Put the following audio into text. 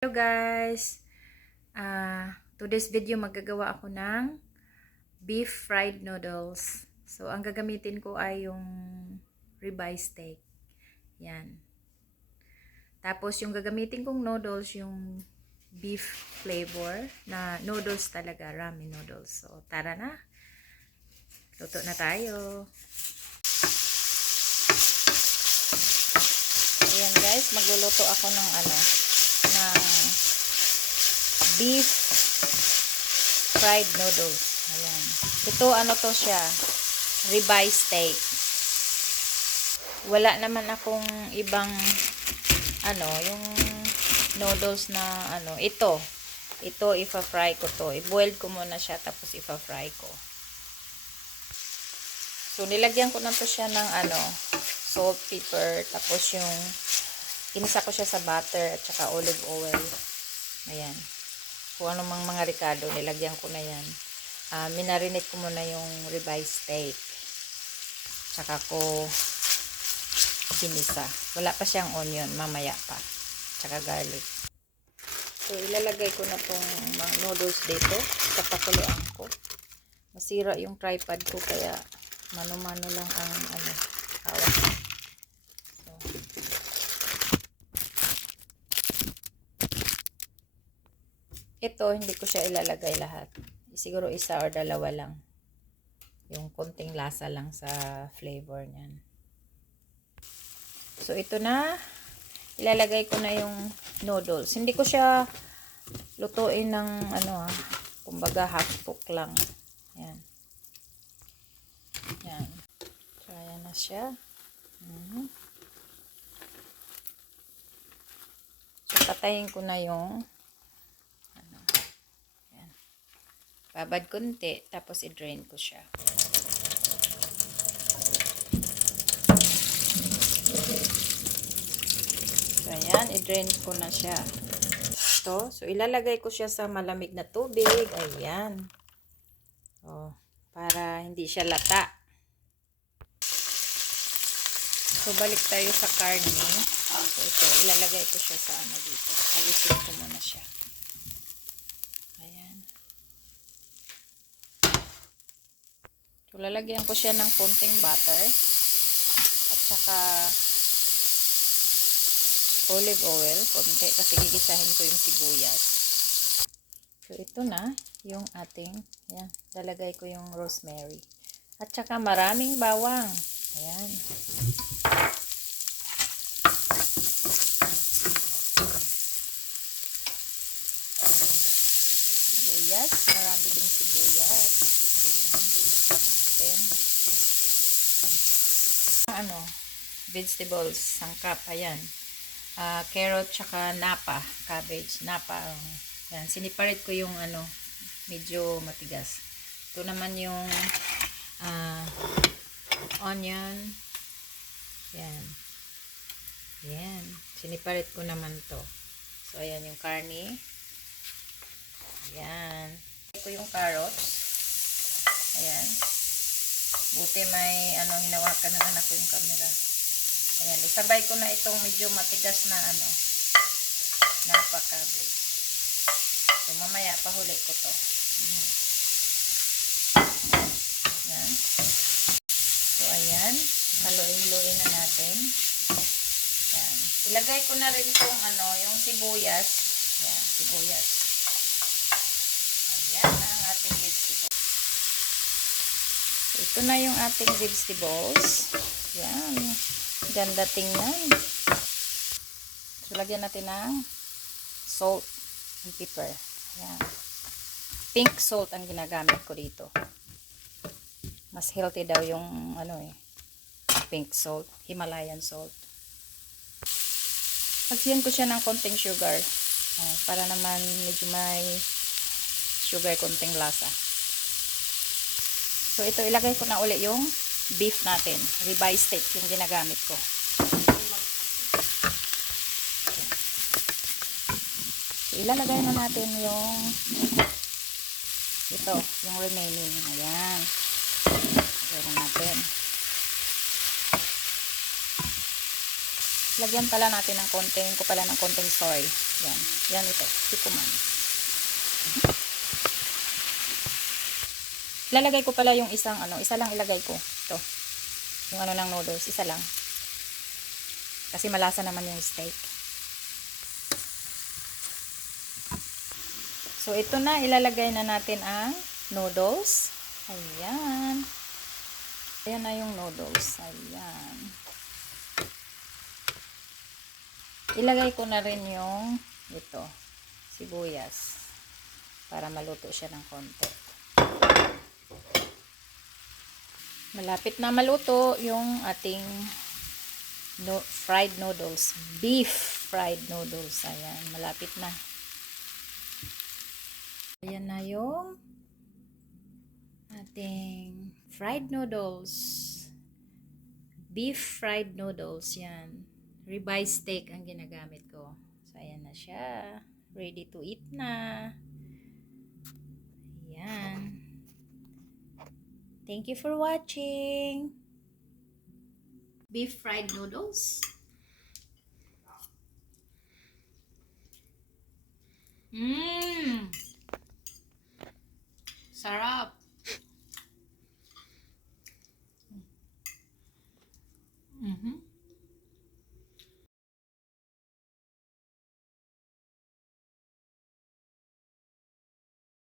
Hello guys! Today's video magagawa ako ng beef fried noodles. So, ang gagamitin ko ay yung ribeye steak. Yan. Tapos, yung gagamitin kong noodles, yung beef flavor na noodles talaga, ramen noodles. So, tara na! Luto na tayo! Ayan guys, magluluto ako ng beef fried noodles. Ayan. Ito to siya, ribeye steak. Wala naman akong ibang yung noodles na ito ipa-fry ko to. I-boil ko muna siya tapos ipa-fry ko. So nilagyan ko na to siya ng salt, pepper, tapos yung inisa ko siya sa butter at saka olive oil. Ayan. Kung anong mga ricado, nilagyan ko na yan. Minarinate ko muna yung ribeye steak. Tsaka ko ginisa. Wala pa siyang onion, mamaya pa. Tsaka garlic. So, ilalagay ko na tong mga noodles dito sa pakuluan ko. Masira yung tripod ko, kaya mano-mano lang ang hawak. So, ito, hindi ko siya ilalagay lahat. Siguro isa or dalawa lang. Yung konting lasa lang sa flavor niyan. So, ito na. Ilalagay ko na yung noodles. Hindi ko siya lutuin ng kumbaga half cook lang. Ayan. Ayan. So, ayan na siya. So, patayin ko na yung babad kunti, tapos i-drain ko siya. So, ayan, i-drain ko na siya. So, ilalagay ko siya sa malamig na tubig. Ayan. Oh, para hindi siya lata. So, balik tayo sa karne. So, ito, ilalagay ko siya sa dito. Halisin ko muna siya. Ayan. So, lalagyan ko siya ng konting butter at saka olive oil, konti, kasi gigisahin ko yung sibuyas. So, ito na yung ating, ayan, lalagay ko yung rosemary. At saka maraming bawang. Ayan. Sibuyas, marami ding sibuyas. Ayan, gigisahin natin. Vegetables, sangkap, ayan. Carrot, tsaka napa, cabbage, napa. Yan, siniparate ko yung medyo matigas. Ito naman yung onion. Yan. Yan. Siniparate ko naman to. So, ayan yung karne. Ayan. Ito yung carrots. Ayan. Buti may hinawakan ng anak ko yung camera. Ayan, isabay ko na itong medyo matigas na napa cabbage. So, mamaya pahuli ko to. Ayan. So, ayan. Haluin-haluin na natin. Ayan. Ilagay ko na rin itong yung sibuyas. Ayan, sibuyas. Ayan ang ating vegetables. So, ito na yung ating vegetables. Ayan. Ganda tingnan. So, lagyan natin ng salt and pepper. Ayan. Pink salt ang ginagamit ko dito. Mas healthy daw yung pink salt. Himalayan salt. Lagyan ko siya ng konting sugar. Para naman medyo may sugar, konting lasa. So, ito ilagay ko na uli yung beef natin. Ribeye steak yung ginagamit ko. So, ilalagay na natin yung yung remaining. Ayan. Ilagay na natin. Lagyan pala natin ng konting soy. Yan. Yan ito. Sikuman. Lalagay ko pala yung isa lang ilagay ko. Ito. Yung ng noodles. Isa lang. Kasi malasa naman yung steak. So, ito na. Ilalagay na natin ang noodles. Ayan. Ayan na yung noodles. Ayan. Ilagay ko na rin yung ito, sibuyas. Para maluto siya ng konti. Malapit na maluto yung ating fried noodles. Beef fried noodles. Ayan, malapit na. Ayan na yung ating fried noodles. Beef fried noodles. Yan. Ribeye steak ang ginagamit ko. So, ayan na siya. Ready to eat na. Ayan. Thank you for watching. Beef fried noodles. Sarap. Mm-hmm.